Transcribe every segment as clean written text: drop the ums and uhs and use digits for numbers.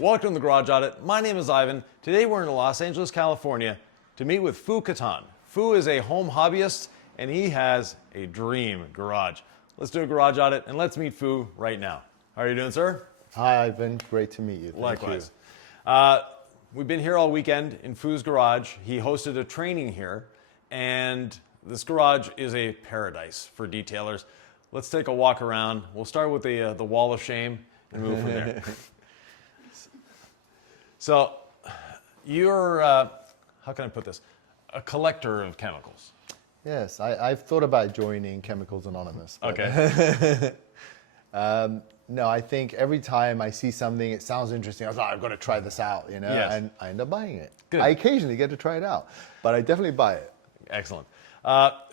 Welcome to the Garage Audit. My name is Ivan. Today we're in Los Angeles, California to meet with Katan. Fu is a home hobbyist and he has a dream garage. Let's do a garage audit and let's meet Fu right now. How are you doing, sir? Hi, Ivan. Great to meet you. Likewise. We've been here all weekend in Fu's garage. He hosted a training here and this garage is a paradise for detailers. Let's take a walk around. We'll start with the wall of shame and move from there. So, you're, how can I put this? A collector of chemicals. Yes, I've thought about joining Chemicals Anonymous. Okay. No, I think every time I see something, it sounds interesting. I was like, I've got to try this out, you know, Yes. and I end up buying it. Good. I occasionally get to try it out, but I definitely buy it. Excellent.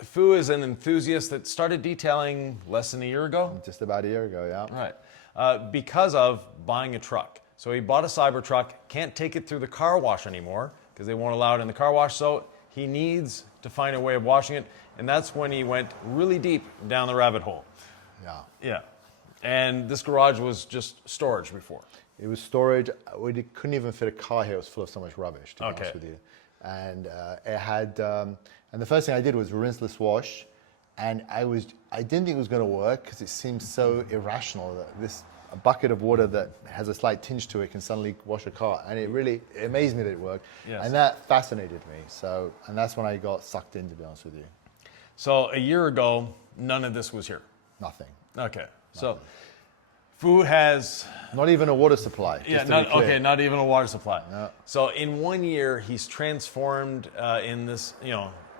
Fu is an enthusiast that started detailing less than a year ago. Just about a year ago, yeah. Right. Because of buying a truck. So he bought a Cyber truck, can't take it through the car wash anymore because they won't allow it in the car wash. So he needs to find a way of washing it. And that's when he went really deep down the rabbit hole. Yeah. Yeah. And this garage was just storage before. It was storage. We couldn't even fit a car here. It was full of so much rubbish, to be honest with you. And it had, and the first thing I did was rinseless wash. And I didn't think it was going to work because it seemed so irrational that a bucket of water that has a slight tinge to it can suddenly wash a car. And it amazed me that it worked. Yes. And that fascinated me. So, and that's when I got sucked in, to be honest with you. So a year ago, none of this was here. Nothing. Okay. So Fu has... Not even a water supply. Yeah, not even a water supply. No. So in 1 year, he's transformed in this,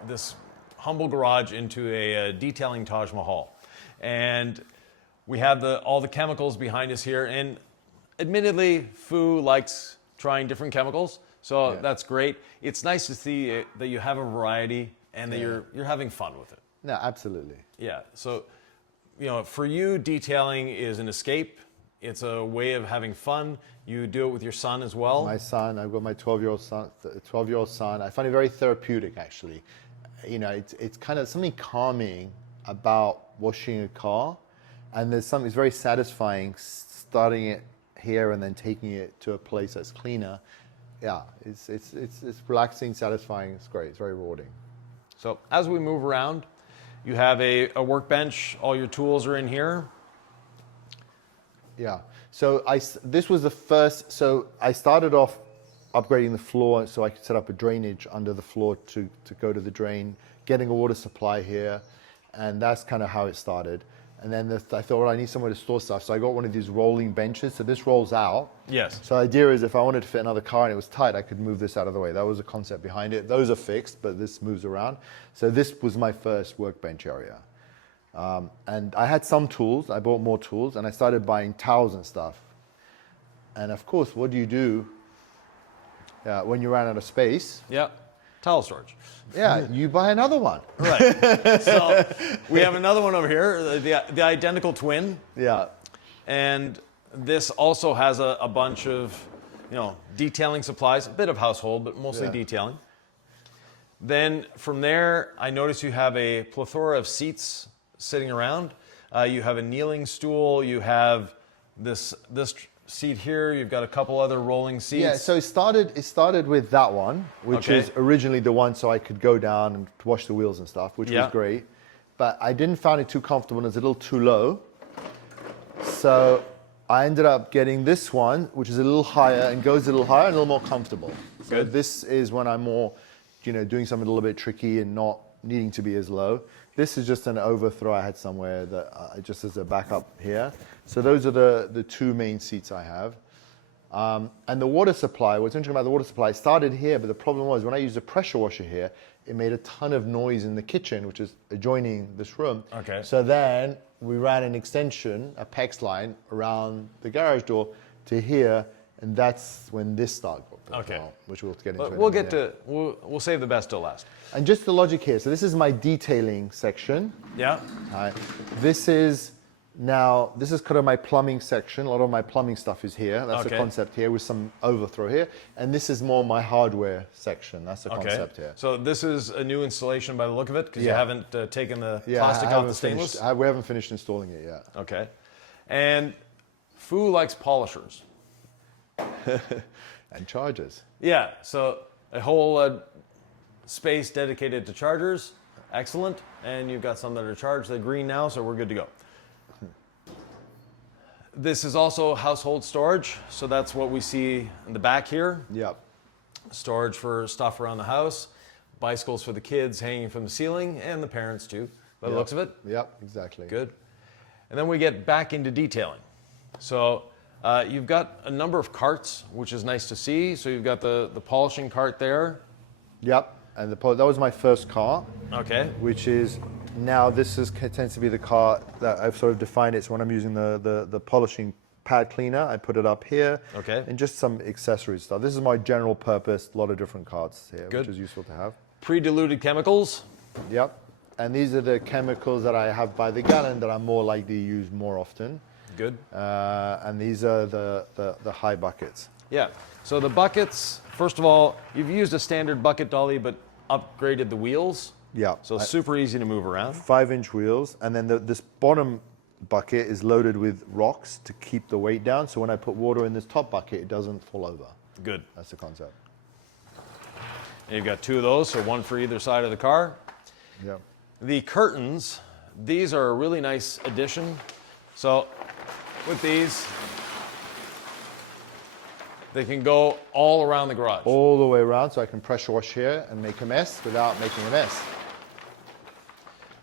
this humble garage into a detailing Taj Mahal. And we have all the chemicals behind us here. And admittedly, Fu likes trying different chemicals. So that's great. It's nice to see that you have a variety and that you're having fun with it. No, absolutely. Yeah. So, for you, detailing is an escape. It's a way of having fun. You do it with your son as well. My son, I've got my 12-year-old son. I find it very therapeutic, actually. It's kind of something calming about washing a car. And there's something very satisfying starting it here and then taking it to a place that's cleaner. Yeah, it's relaxing, satisfying. It's great. It's very rewarding. So as we move around, you have a workbench. All your tools are in here. Yeah. So this was the first. So I started off upgrading the floor so I could set up a drainage under the floor to go to the drain, getting a water supply here, and that's kind of how it started. And then I thought, well, I need somewhere to store stuff. So I got one of these rolling benches. So this rolls out. Yes. So the idea is if I wanted to fit another car and it was tight, I could move this out of the way. That was the concept behind it. Those are fixed, but this moves around. So this was my first workbench area. And I had some tools. I bought more tools and I started buying towels and stuff. And of course, what do you do when you run out of space? Yeah. Towel storage. Yeah, you buy another one. Right. So we have another one over here, the identical twin. Yeah. And this also has a bunch of, detailing supplies, a bit of household, but mostly detailing. Then from there, I notice you have a plethora of seats sitting around. You have a kneeling stool. You have this seat here. You've got a couple other rolling seats. Yeah, so it started with that one, which is originally the one so I could go down and wash the wheels and stuff, which was great. But I didn't find it too comfortable and it was a little too low. So I ended up getting this one, which is a little higher and goes a little higher and a little more comfortable. So this is when I'm more, doing something a little bit tricky and not needing to be as low. This is just an overthrow I had somewhere that just as a backup here. So those are the two main seats I have. And the water supply, what's interesting about the water supply, it started here, but the problem was when I used a pressure washer here, it made a ton of noise in the kitchen, which is adjoining this room. Okay. So then we ran an extension, a PEX line, around the garage door to here, and that's when this started. Which we'll get into. We'll save the best till last. And just the logic here. So this is my detailing section. Yeah. This is kind of my plumbing section. A lot of my plumbing stuff is here. That's the concept here with some overthrow here. And this is more my hardware section. That's the concept here. So this is a new installation by the look of it because you haven't taken the plastic off the stainless? We haven't finished installing it yet. Okay. And Fu likes polishers. And chargers. Yeah, so a whole space dedicated to chargers. Excellent. And you've got some that are charged. They're green now, so we're good to go. This is also household storage. So that's what we see in the back here. Yep. Storage for stuff around the house. Bicycles for the kids hanging from the ceiling, and the parents too, by the looks of it. Yep, exactly. Good. And then we get back into detailing. So you've got a number of carts, which is nice to see. So you've got the polishing cart there. Yep, and that was my first car. Okay. Which is now tends to be the car that I've sort of defined it. So when I'm using the polishing pad cleaner, I put it up here. Okay. And just some accessory stuff. This is my general purpose. A lot of different carts here, Good. which is useful to have. Pre-diluted chemicals. Yep. And these are the chemicals that I have by the gallon that I'm more likely to use more often. Good. And these are the high buckets. Yeah. So the buckets, first of all, you've used a standard bucket dolly, but upgraded the wheels. Yeah. So super easy to move around. 5-inch wheels. And then this bottom bucket is loaded with rocks to keep the weight down. So when I put water in this top bucket, it doesn't fall over. Good. That's the concept. And you've got 2 of those, so 1 for either side of the car. Yeah. The curtains, these are a really nice addition. So with these, they can go all around the garage. All the way around, so I can pressure wash here and make a mess without making a mess.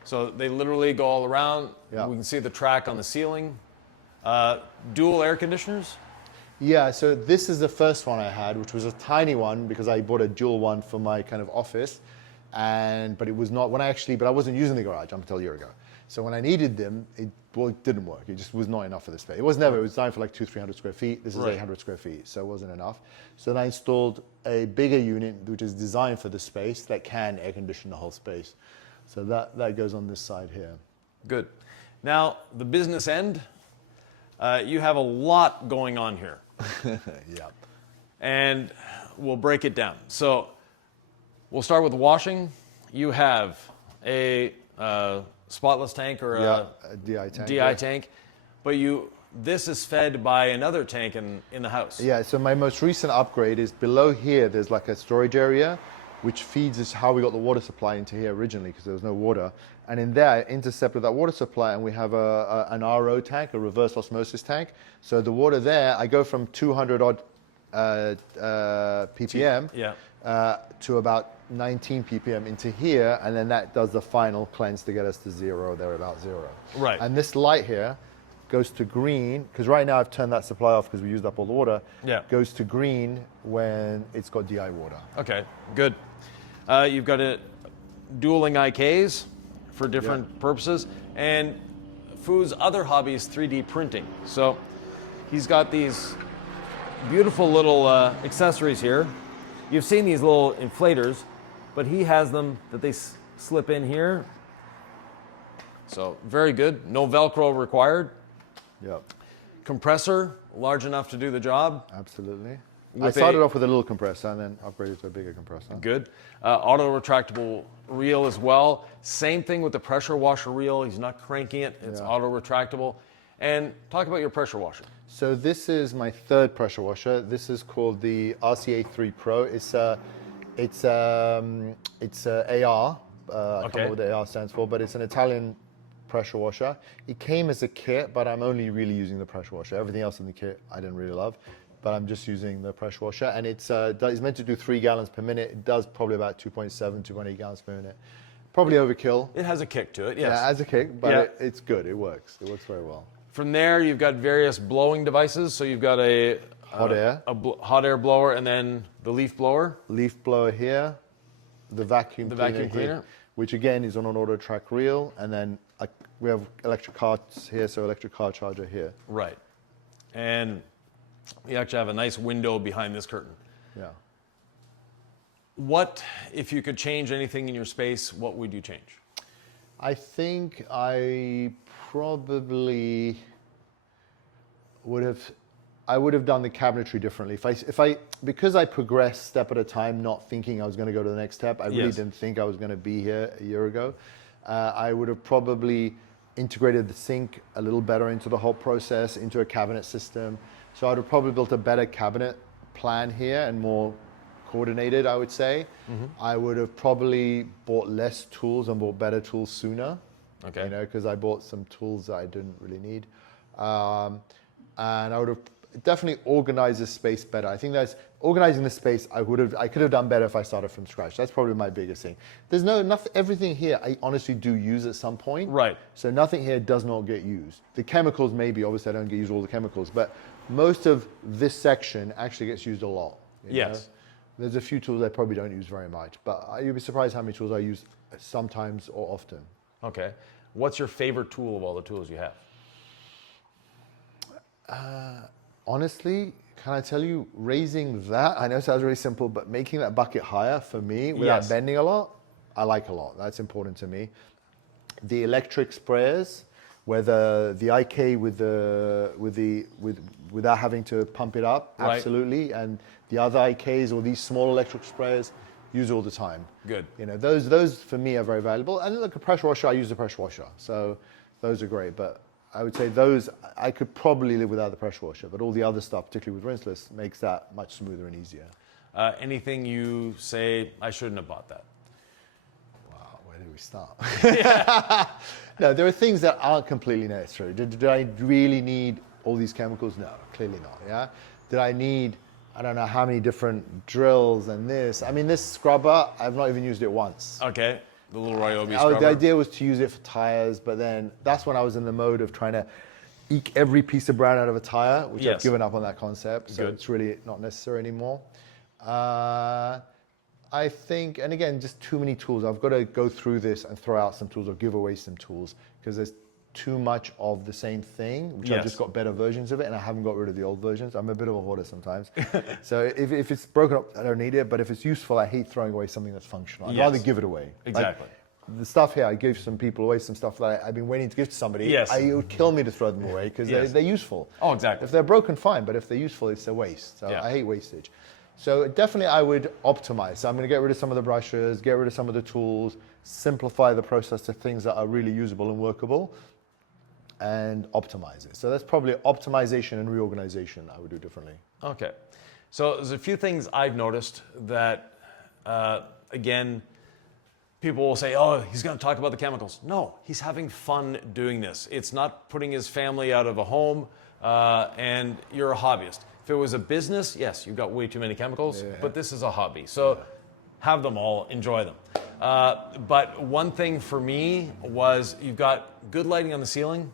So they literally go all around. Yeah. We can see the track on the ceiling. Dual air conditioners. Yeah, so this is the first one I had, which was a tiny one because I bought a dual one for my kind of office. But it was not, but I wasn't using the garage until a year ago. So when I needed them, it didn't work. It just was not enough for the space. It was designed for like 200-300 square feet. This is 800 square feet, so it wasn't enough. So then I installed a bigger unit, which is designed for the space that can air condition the whole space. So that goes on this side here. Good. Now, the business end, you have a lot going on here. Yeah. And we'll break it down. So we'll start with washing. You have a spotless tank or a DI tank. DI tank, but this is fed by another tank in the house. Yeah, so my most recent upgrade is below here, there's like a storage area, which feeds us how we got the water supply into here originally because there was no water. And in there, I intercepted that water supply and we have an RO tank, a reverse osmosis tank. So the water there, I go from 200 odd ppm to about 19 ppm into here, and then that does the final cleanse to get us to 0, they're about 0. Right. And this light here goes to green, because right now I've turned that supply off because we used up all the water. Yeah. Goes to green when it's got DI water. Okay, good. You've got dueling IKs for different purposes, and Fu's other hobby is 3D printing. So he's got these beautiful little accessories here. You've seen these little inflators, but he has them that they slip in here. So very good. No Velcro required. Yep. Compressor, large enough to do the job. Absolutely. I started off with a little compressor and then upgraded to a bigger compressor. Good. Auto retractable reel as well. Same thing with the pressure washer reel. He's not cranking it. It's auto retractable. And talk about your pressure washer. So this is my third pressure washer. This is called the RCA3 Pro. It's AR. I can't remember what the AR stands for, but it's an Italian pressure washer. It came as a kit, but I'm only really using the pressure washer. Everything else in the kit I didn't really love, but I'm just using the pressure washer. And it's meant to do 3 gallons per minute. It does probably about 2.7, 2.8 gallons per minute. Probably overkill. It has a kick to it, yes. Yeah, it has a kick, but it's good. It works. It works very well. From there, you've got various blowing devices. So you've got a hot air blower, and then the leaf blower. Leaf blower here, the vacuum cleaner here, which again is on an auto track reel, and then we have electric carts here, so electric car charger here. Right, and you actually have a nice window behind this curtain. Yeah. What, if you could change anything in your space, what would you change? I think I probably would have done the cabinetry differently. Because I progressed step at a time, not thinking I was going to go to the next step. I really didn't think I was going to be here a year ago. I would have probably integrated the sink a little better into the whole process, into a cabinet system. So I'd have probably built a better cabinet plan here and more coordinated, I would say. I would have probably bought less tools and bought better tools sooner. Okay. You know, because I bought some tools that I didn't really need. And I would have definitely organized the space better. I think that's organizing the space. I could have done better if I started from scratch. That's probably my biggest thing. There's nothing. Everything here I honestly do use at some point. Right. So nothing here does not get used. The chemicals maybe. Obviously, I don't get used all the chemicals, but most of this section actually gets used a lot. You know? There's a few tools I probably don't use very much, but you'd be surprised how many tools I use sometimes or often. Okay. What's your favorite tool of all the tools you have? Honestly, can I tell you, raising that, I know it sounds really simple, but making that bucket higher for me without bending a lot, I like a lot. That's important to me. The electric sprayers, whether the IK without having to pump it up, absolutely, and the other IKs or these small electric sprayers, use all the time. Good. You know, those for me are very valuable. And look, a pressure washer, I use a pressure washer, so those are great. But I would say those, I could probably live without the pressure washer, but all the other stuff, particularly with rinseless, makes that much smoother and easier. Anything you say, I shouldn't have bought that? Wow, where do we start? No, there are things that aren't completely necessary. Did I really need all these chemicals? No, clearly not, yeah? Did I need, I don't know how many different drills and this? I mean, this scrubber, I've not even used it once. Okay. The little Ryobi scrubber. The idea was to use it for tires, but then that's when I was in the mode of trying to eke every piece of brown out of a tire, which I've given up on that concept. So it's really not necessary anymore. I think, and again, just too many tools. I've got to go through this and throw out some tools or give away some tools because there's too much of the same thing, which I've just got better versions of it, and I haven't got rid of the old versions. I'm a bit of a hoarder sometimes. So if it's broken up, I don't need it, but if it's useful, I hate throwing away something that's functional. I'd rather give it away. Exactly. Like, the stuff here, I give some people away some stuff that I've been waiting to give to somebody. It would kill me to throw them away because they're useful. Oh, exactly. If they're broken, fine, but if they're useful, it's a waste. So I hate wastage. So definitely I would optimize. So I'm going to get rid of some of the brushes, get rid of some of the tools, simplify the process to things that are really usable and workable, and optimize it. So that's probably optimization and reorganization I would do differently. Okay. So there's a few things I've noticed that, again, people will say, oh, he's going to talk about the chemicals. No, he's having fun doing this. It's not putting his family out of a home, and you're a hobbyist. If it was a business, yes, you've got way too many chemicals, but this is a hobby. So have them all, enjoy them. But one thing for me was you've got good lighting on the ceiling.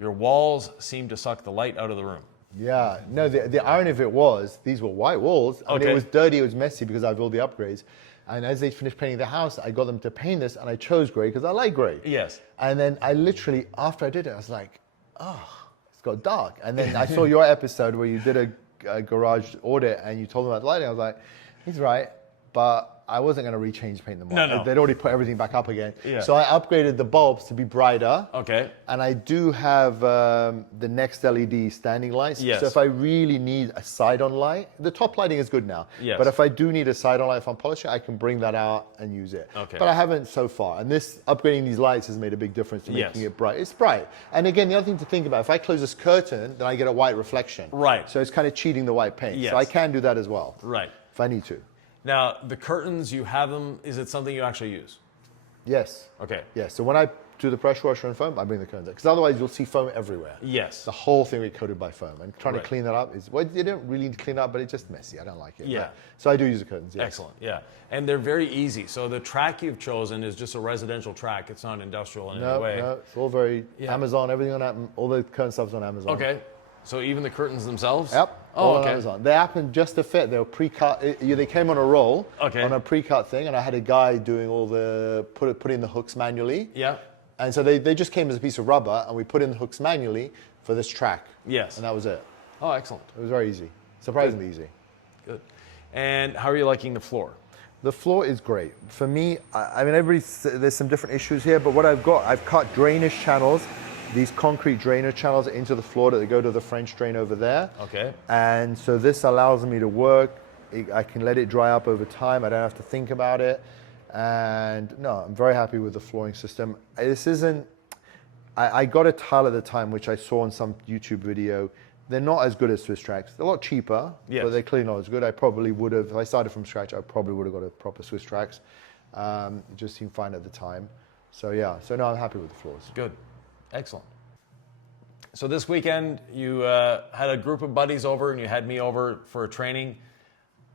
Your walls seem to suck the light out of the room. Yeah, no, the irony of it was, these were white walls. I mean, it was dirty, it was messy because I have all the upgrades. And as they finished painting the house, I got them to paint this, and I chose gray because I like gray. Yes. And then I literally, after I did it, I was like, oh, it's got dark. And then I saw your episode where you did a garage audit and you told them about the lighting. I was like, he's right, but I wasn't going to rechange paint them on. No. They'd already put everything back up again. So I upgraded the bulbs to be brighter. Okay. And I do have the next LED standing lights. Yes. So if I really need a side-on light, the top lighting is good now. Yes. But if I do need a side-on light if I'm polishing, I can bring that out and use it. Okay. But I haven't so far. And this upgrading these lights has made a big difference to making it bright. It's bright. And again, the other thing to think about, if I close this curtain, then I get a white reflection. Right. So it's kind of cheating the white paint. Yes. So I can do that as well. Right. If I need to. Now, the curtains, you have them. Is it something you actually use? Yes. Okay. Yes. So when I do the pressure washer and foam, I bring the curtains out. Because otherwise you'll see foam everywhere. Yes. The whole thing will be coated by foam. And trying to clean that up is, well, you don't really need to clean up, but it's just messy. I don't like it. Yeah. But, so I do use the curtains, yes. Excellent, yeah. And they're very easy. So the track you've chosen is just a residential track. It's not industrial in any way. No, it's all very Amazon, everything on all the curtain stuff's on Amazon. Okay. So even the curtains themselves? Yep. Oh, on Amazon. They happened just to fit. They were pre-cut. They came on a roll, on a pre-cut thing, and I had a guy doing all the putting the hooks manually. Yeah. And so they just came as a piece of rubber, and we put in the hooks manually for this track. Yes. And that was it. Oh, excellent. It was very easy, surprisingly easy. Good. And how are you liking the floor? The floor is great. For me, I mean, there's some different issues here, but what I've cut drainage channels, these concrete drainage channels into the floor that go to the French drain over there. Okay. And so this allows me to work. I can let it dry up over time. I don't have to think about it. And no, I'm very happy with the flooring system. This isn't, I got a tile at the time, which I saw on some YouTube video. They're not as good as Swiss tracks. They're a lot cheaper, but they're clearly not as good. I probably would have, if I started from scratch, I probably would have got a proper Swiss tracks. It just seemed fine at the time. So yeah, so no, I'm happy with the floors. Good, excellent. So this weekend, you had a group of buddies over and you had me over for a training.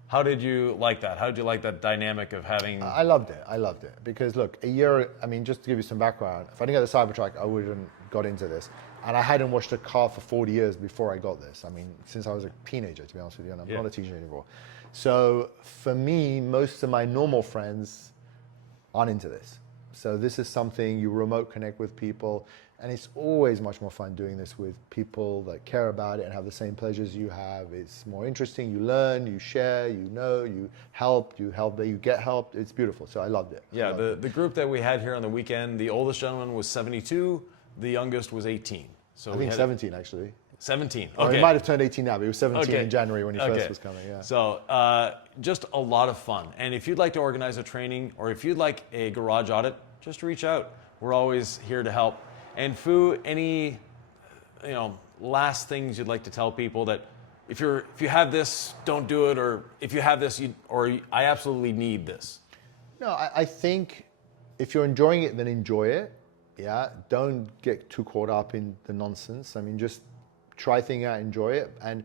How did you like that? How did you like that dynamic of having... I loved it. Because look, a year, I mean, just to give you some background, if I didn't get the Cybertruck, I wouldn't got into this. And I hadn't washed a car for 40 years before I got this. I mean, since I was a teenager, to be honest with you, and I'm not a teenager anymore. So for me, most of my normal friends aren't into this. So this is something you remote connect with people, and it's always much more fun doing this with people that care about it and have the same pleasures you have. It's more interesting. You learn, you share, you know, you get help. It's beautiful. So I loved it. Yeah, the group that we had here on the weekend, the oldest gentleman was 72, the youngest was 18. So I think 17 actually. 17. Okay. Or he might have turned 18 now, but he was 17 in January when he first was coming. Yeah. So just a lot of fun. And if you'd like to organize a training or if you'd like a garage audit, just reach out. We're always here to help. And Fu, any last things you'd like to tell people that if you have this, don't do it, or if you have this, I absolutely need this? No, I think if you're enjoying it, then enjoy it. Yeah, don't get too caught up in the nonsense. I mean, just try things out, enjoy it. And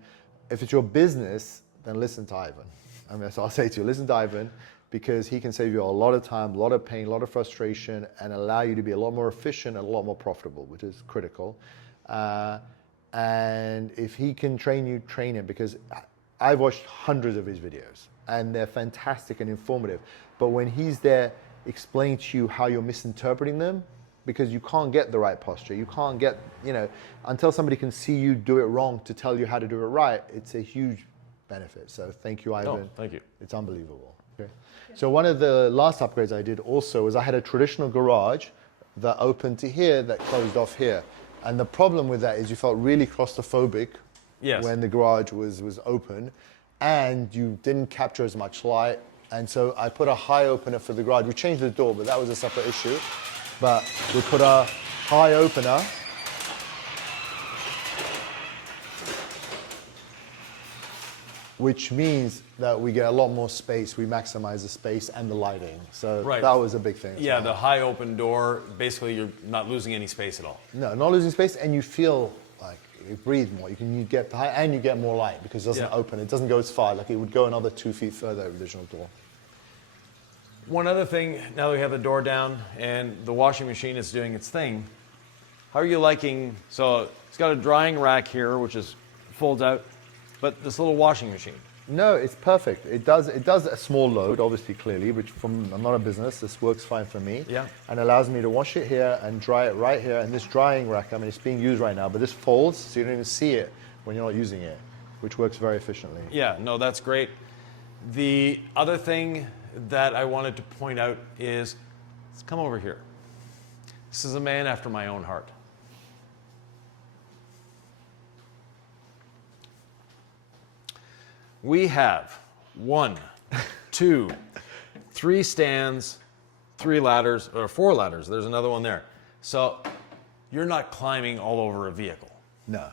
if it's your business, then listen to Yvan. I mean, so I'll say to you, listen to Yvan, because he can save you a lot of time, a lot of pain, a lot of frustration, and allow you to be a lot more efficient and a lot more profitable, which is critical. And if he can train you, train him, because I've watched hundreds of his videos, and they're fantastic and informative. But when he's there explaining to you how you're misinterpreting them, because you can't get the right posture, you can't get, until somebody can see you do it wrong to tell you how to do it right, it's a huge benefit. So thank you, Yvan. Oh, thank you. It's unbelievable. Okay. So one of the last upgrades I did also was I had a traditional garage that opened to here that closed off here. And the problem with that is you felt really claustrophobic when the garage was open, and you didn't capture as much light. And so I put a high opener for the garage. We changed the door, but that was a separate issue. But we put a high opener, which means that we get a lot more space. We maximize the space and the lighting. So that was a big thing. Yeah, the high open door, basically you're not losing any space at all. No, not losing space, and you feel like you breathe more. You get high, and you get more light because it doesn't open. It doesn't go as far. Like it would go another 2 feet further, the original door. One other thing, now that we have the door down and the washing machine is doing its thing, how are you liking, so it's got a drying rack here, which folds out, but this little washing machine. No, it's perfect. It does a small load, obviously, clearly, which I'm not a business, this works fine for me. Yeah. And allows me to wash it here and dry it right here. And this drying rack, I mean, it's being used right now, but this folds, so you don't even see it when you're not using it, which works very efficiently. Yeah, no, that's great. The other thing that I wanted to point out is, let's come over here. This is a man after my own heart. We have 1, 2, 3 stands, 3 ladders, or 4 ladders. There's another one there. So you're not climbing all over a vehicle. No.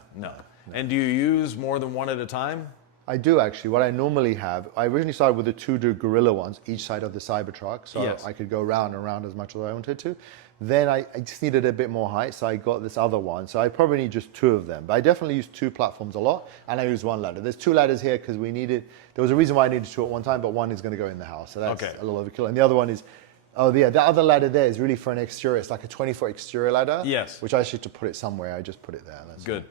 And do you use more than one at a time? I do actually. What I normally have, I originally started with the 2 Gorilla ones, each side of the Cybertruck, so I could go round and round as much as I wanted to. Then I just needed a bit more height, so I got this other one. So I probably need just 2 of them. But I definitely use 2 platforms a lot, and I use 1 ladder. There's 2 ladders here because there was a reason why I needed 2 at one time, but 1 is going to go in the house. So that's a little overkill. And the other one is, the other ladder there is really for an exterior. It's like a 20-foot exterior ladder. Yes. Which I actually had to put it somewhere. I just put it there. That's good.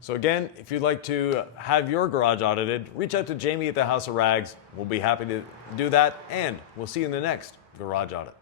So again, if you'd like to have your garage audited, reach out to Jamie at the House of Rags. We'll be happy to do that, and we'll see you in the next garage audit.